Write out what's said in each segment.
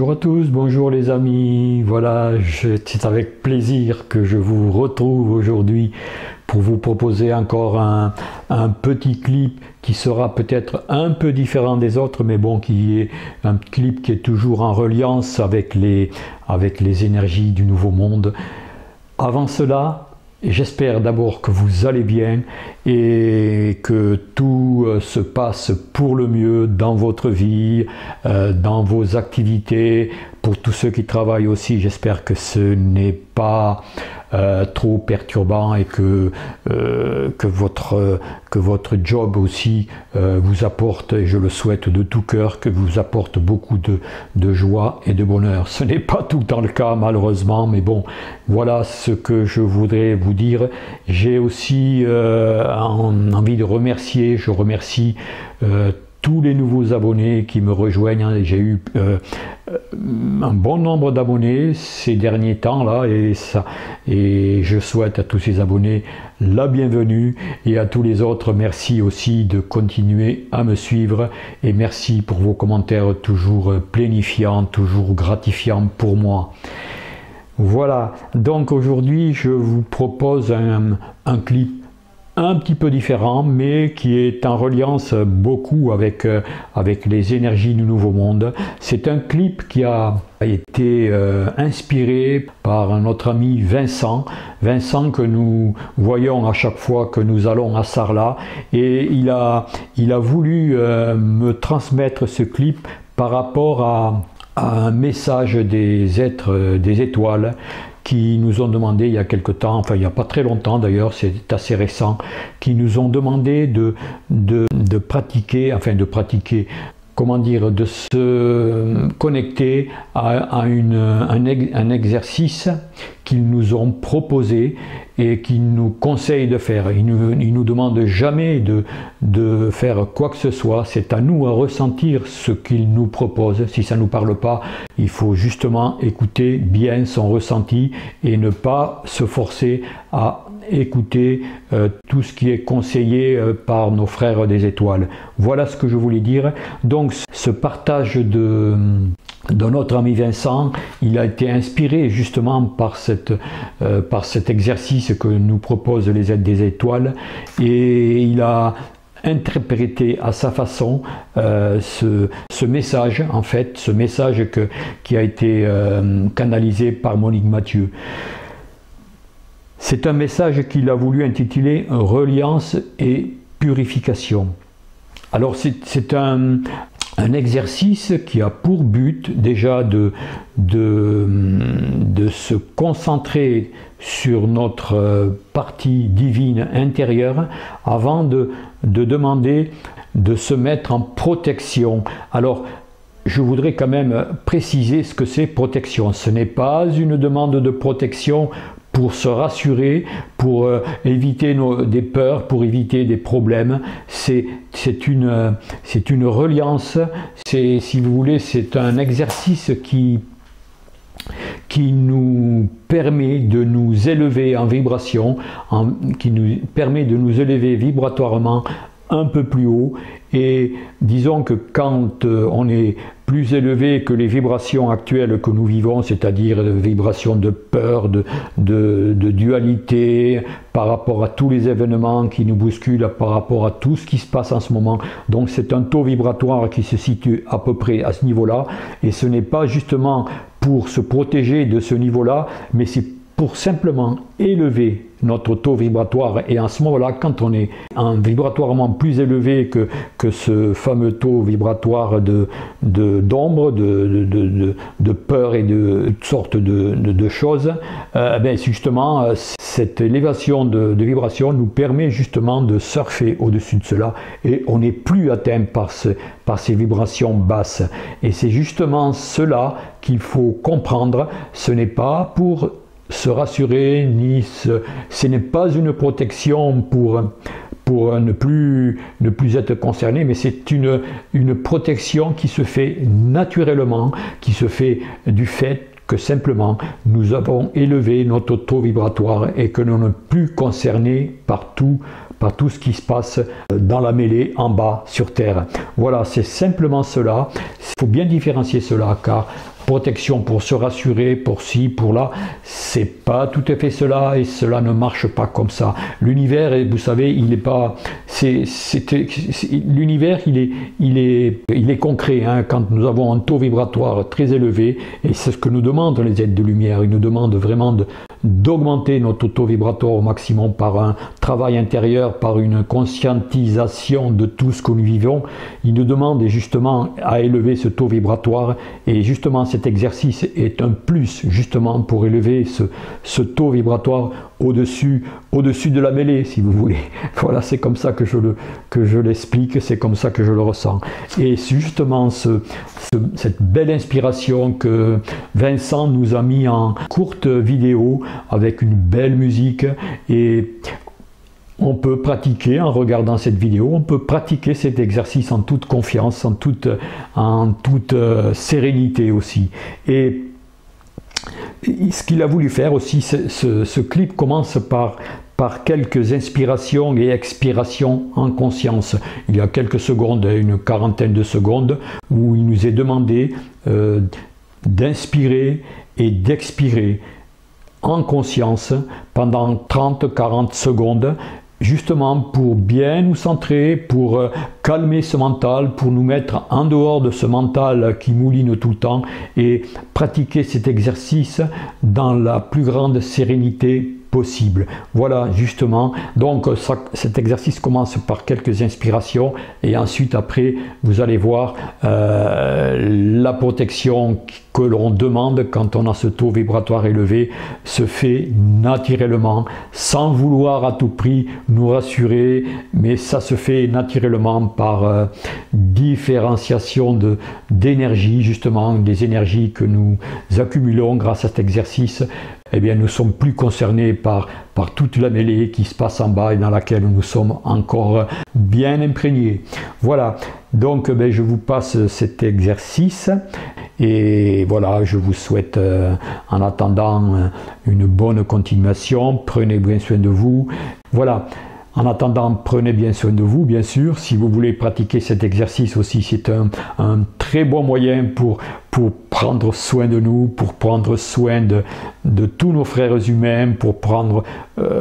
Bonjour à tous, bonjour les amis. Voilà, c'est avec plaisir que je vous retrouve aujourd'hui pour vous proposer encore un petit clip qui sera peut-être un peu différent des autres, mais bon, qui est un clip qui est toujours en reliance avec les énergies du nouveau monde. Avant cela, j'espère d'abord que vous allez bien et que tout se passe pour le mieux dans votre vie, dans vos activités. Pour tous ceux qui travaillent aussi, j'espère que ce n'est pas trop perturbant et que votre job aussi vous apporte, et je le souhaite de tout cœur, que vous apporte beaucoup de joie et de bonheur. Ce n'est pas tout le temps le cas malheureusement, mais bon, voilà ce que je voudrais vous dire. J'ai aussi envie de remercier, je remercie tous les nouveaux abonnés qui me rejoignent. J'ai eu un bon nombre d'abonnés ces derniers temps là, et je souhaite à tous ces abonnés la bienvenue, et à tous les autres merci aussi de continuer à me suivre, et merci pour vos commentaires toujours plénifiants, toujours gratifiants pour moi. Voilà, donc aujourd'hui je vous propose un clip un petit peu différent, mais qui est en reliance beaucoup avec les énergies du nouveau monde. C'est un clip qui a été inspiré par notre ami Vincent que nous voyons à chaque fois que nous allons à Sarlat, et il a voulu me transmettre ce clip par rapport à un message des êtres des étoiles qui nous ont demandé il y a quelque temps, enfin il n'y a pas très longtemps d'ailleurs, c'est assez récent, qui nous ont demandé de pratiquer, comment dire, de se connecter à un exercice qu'ils nous ont proposé et qu'ils nous conseillent de faire. Ils nous demandent jamais de faire quoi que ce soit, c'est à nous à ressentir ce qu'ils nous proposent. Si ça ne nous parle pas, il faut justement écouter bien son ressenti et ne pas se forcer à écouter tout ce qui est conseillé par nos frères des étoiles. Voilà ce que je voulais dire. Donc ce partage de notre ami Vincent, il a été inspiré justement par cet exercice que nous proposent les aides des étoiles, et il a interprété à sa façon ce message, en fait, ce message qui a été canalisé par Monique Mathieu. C'est un message qu'il a voulu intituler « Reliance et purification ». Alors c'est un exercice qui a pour but déjà de se concentrer sur notre partie divine intérieure avant de demander de se mettre en protection. Alors, je voudrais quand même préciser ce que c'est protection. Ce n'est pas une demande de protection pour se rassurer, pour éviter des peurs, pour éviter des problèmes. C'est une reliance, si vous voulez, c'est un exercice qui nous permet de nous élever en vibration, qui nous permet de nous élever vibratoirement un peu plus haut. Et disons que quand on est plus élevé que les vibrations actuelles que nous vivons, c'est-à-dire des vibrations de peur, de dualité, par rapport à tous les événements qui nous bousculent, par rapport à tout ce qui se passe en ce moment. Donc c'est un taux vibratoire qui se situe à peu près à ce niveau-là, et ce n'est pas justement pour se protéger de ce niveau-là, mais c'est pour simplement élever notre taux vibratoire. Et en ce moment-là, quand on est vibratoirement plus élevé que ce fameux taux vibratoire d'ombre, de peur et de toutes sortes de choses, ben justement, cette élévation de vibration nous permet justement de surfer au-dessus de cela, et on n'est plus atteint par ces vibrations basses. Et c'est justement cela qu'il faut comprendre. Ce n'est pas pour se rassurer, ce n'est pas une protection pour ne plus être concerné, mais c'est une protection qui se fait naturellement, qui se fait du fait que simplement nous avons élevé notre taux vibratoire et que nous ne sommes plus concernés par tout ce qui se passe dans la mêlée en bas sur Terre. Voilà, c'est simplement cela. Il faut bien différencier cela, car protection pour se rassurer, pour ci, pour là. C'est pas tout à fait cela, et cela ne marche pas comme ça. L'univers, vous savez, il n'est pas... L'univers, il est concret. Hein, quand nous avons un taux vibratoire très élevé, et c'est ce que nous demandent les êtres de lumière, ils nous demandent vraiment d'augmenter notre taux vibratoire au maximum par un travail intérieur, par une conscientisation de tout ce que nous vivons. Ils nous demandent justement à élever ce taux vibratoire, et justement cet exercice est un plus justement pour élever ce taux vibratoire au-dessus de la mêlée, si vous voulez. Voilà, c'est comme ça que je l'explique, c'est comme ça que je le ressens. Et c'est justement cette belle inspiration que Vincent nous a mis en courte vidéo avec une belle musique, et on peut pratiquer, en regardant cette vidéo, on peut pratiquer cet exercice en toute confiance, en toute sérénité aussi. Et ce qu'il a voulu faire aussi, ce clip commence par quelques inspirations et expirations en conscience. Il y a quelques secondes, une quarantaine de secondes, où il nous est demandé d'inspirer et d'expirer en conscience pendant 30-40 secondes, justement pour bien nous centrer, pour calmer ce mental, pour nous mettre en dehors de ce mental qui mouline tout le temps, et pratiquer cet exercice dans la plus grande sérénité possible. Voilà, justement, donc cet exercice commence par quelques inspirations, et ensuite après vous allez voir la protection que l'on demande quand on a ce taux vibratoire élevé se fait naturellement, sans vouloir à tout prix nous rassurer, mais ça se fait naturellement par différenciation d'énergie, justement des énergies que nous accumulons grâce à cet exercice. Eh bien, nous sommes plus concernés par toute la mêlée qui se passe en bas et dans laquelle nous sommes encore bien imprégnés. Voilà, donc je vous passe cet exercice, et voilà, je vous souhaite en attendant une bonne continuation. Prenez bien soin de vous. Voilà. En attendant, prenez bien soin de vous, bien sûr. Si vous voulez pratiquer cet exercice aussi, c'est un très bon moyen pour prendre soin de nous, pour prendre soin de tous nos frères humains, pour prendre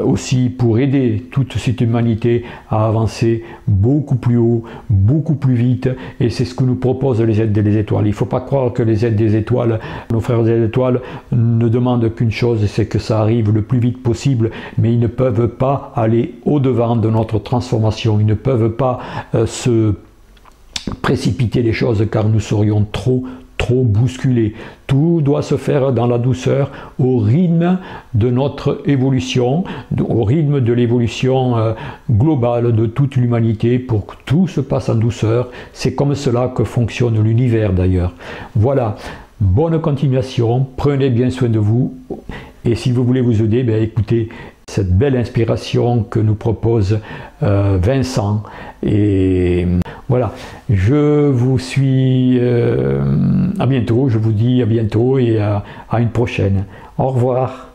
aussi, pour aider toute cette humanité à avancer beaucoup plus haut, beaucoup plus vite. Et c'est ce que nous proposent les aides des étoiles. Il ne faut pas croire que les aides des étoiles, nos frères des étoiles, ne demandent qu'une chose, c'est que ça arrive le plus vite possible, mais ils ne peuvent pas aller au-devant de notre transformation. Ils ne peuvent pas se précipiter les choses, car nous serions trop bousculés. Tout doit se faire dans la douceur, au rythme de notre évolution, au rythme de l'évolution globale de toute l'humanité, pour que tout se passe en douceur. C'est comme cela que fonctionne l'univers d'ailleurs. Voilà, bonne continuation, prenez bien soin de vous, et si vous voulez vous aider, écoutez cette belle inspiration que nous propose Vincent. Et voilà, je vous suis à bientôt, je vous dis à bientôt, et à une prochaine. Au revoir.